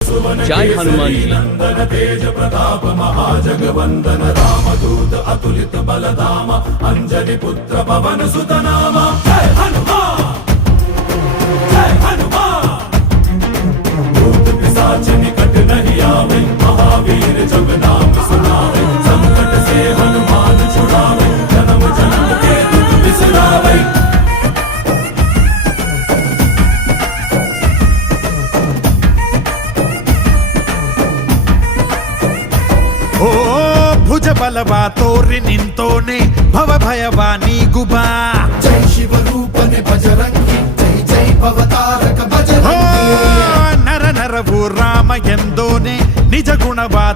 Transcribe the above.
जय हनुमान जी। नंदन तेज प्रताप महाजगवंदन रामदूत अतुलित बलधाम अंजनी पुत्र पवन सुत नाम। जय हनुमान जय हनुमान। भूत पिशाच निकट नहीं आवे महावीर जब नाम सुनावे। संकट से हनुमान छुड़ावे जन्म जन्म के दुख बिसरावे। ಓ ಭುಜ ಬಲವಾ ತೋರಿ ನಿಂತೋನೆ ಭವ ಭಯವಾ ನೀಗುಬಾ. जय शिव रूपने बजरंगी जय जय भवतारक ಓ बजरंगी। ನರ ನರವು ರಾಮ ಎಂದೋನೆ ನಿಜ ಗುಣವಾ